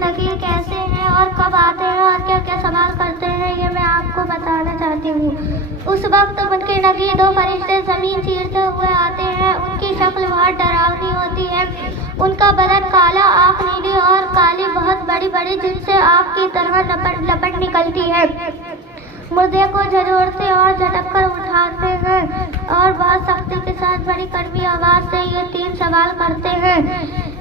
نکیر کیسے ہیں اور کب آتے ہیں اور کیا کیا سوال کرتے ہیں، یہ میں آپ کو بتانا چاہتی ہوں۔ اس وقت منکر نکیر دو فرشتے زمین چیرتے ہوئے آتے ہیں۔ ان کی شکل بہت ڈراؤنی ہوتی ہے، ان کا بدن کالا، آنکھ نیلی اور کالی، بہت بڑی بڑی، جن سے آگ کی طرح لپٹ نکلتی ہے۔ مردے کو جھنجھوڑتے اور جھٹک کر اٹھاتے ہیں اور بہت سختی کے ساتھ بڑی کڑوی آواز سے یہ 3 سوال کرتے ہیں۔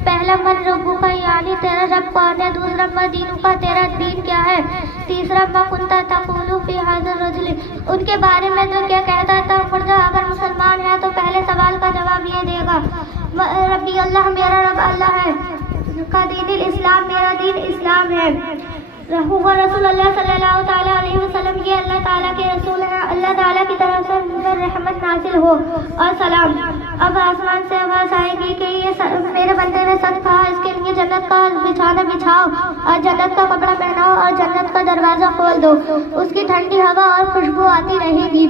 پہلا، من ربک کا، یعنی تیرا رب کون ہے؟ دوسرا، ما دینک کا، تیرا دین کیا ہے؟ تیسرا، ما کنت تقول فی ھذا الرجل، ان کے بارے میں تو کیا کہتا تھا؟ مردہ اگر مسلمان ہے تو پہلے سوال کا جواب یہ دے گا، ربی اللہ، میرا رب اللہ ہے، کا دین الاسلام، میرا دین اسلام ہے، رسول اللہ صلی اللہ تعالیٰ علیہ وسلم، یہ اللہ تعالیٰ کے رسول ہیں، اللہ تعالیٰ کی طرف سے مجھ پر رحمت نازل ہو، اور سلام۔ اب آسمان سے آواز آئے گی کہ یہ میرے بندے نے سچ کہا، اس کے لیے جنت کا بچھانا بچھاؤ اور جنت کا کپڑا پہناؤ اور جنت کا دروازہ کھول دو، اس کی ٹھنڈی ہوا اور خوشبو آتی رہے گی،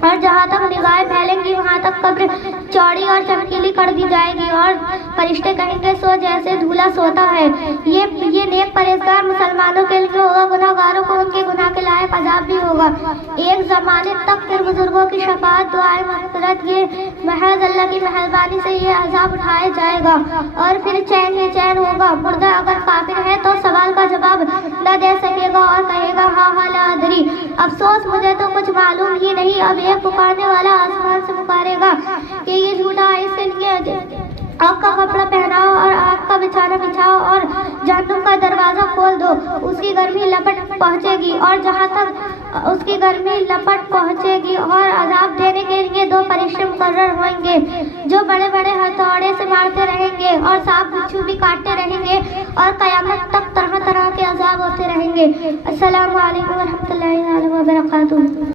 اور جہاں تک نگاہیں پھیلیں گی وہاں تک قبر چوڑی اور چمکیلی کر دی جائے گی، اور فرشتے کہیں گے سو جیسے دھولا سوتا ہے۔ یہ نیک پرہیزگار مسلمانوں کے لیے ہوگا، گناہ گاروں کو ان کے گناہ کے لائق عذاب بھی ہوگا۔ ایک زمانے تک پھر بزرگوں کی شفاعت، دعائیں مغفرت، یہ محض اللہ کی مہربانی سے یہ عذاب اٹھایا جائے گا، اور پھر چین ہی چین ہوگا۔ مردہ اگر کافر ہے تو سوال کا جواب نہ دے سکے گا اور کہے گا ہاں ہاں لا ادری، افسوس مجھے تو کچھ معلوم ہی نہیں۔ اب ایک پکارنے والا آسمان سے پکارے گا کہ یہ جھوٹا ہے، اس کے لیے آگ کا کپڑا پہناؤ اور آگ کا بچھانا بچھاؤ اور جہنم کا دروازہ کھول دو، اس کی گرمی لپٹ پہنچے گی، اور جہاں تک اس کی گرمی لپٹ پہنچے گی، اور عذاب دینے کے لیے 2 فرشتے مقرر ہوئیں گے جو بڑے بڑے ہتھوڑے سے مارتے رہیں گے اور سانپ بچھو بھی کاٹتے رہیں گے، اور قیامت تک طرح طرح کے عذاب ہوتے رہیں گے۔ السلام علیکم ورحمۃ اللہ۔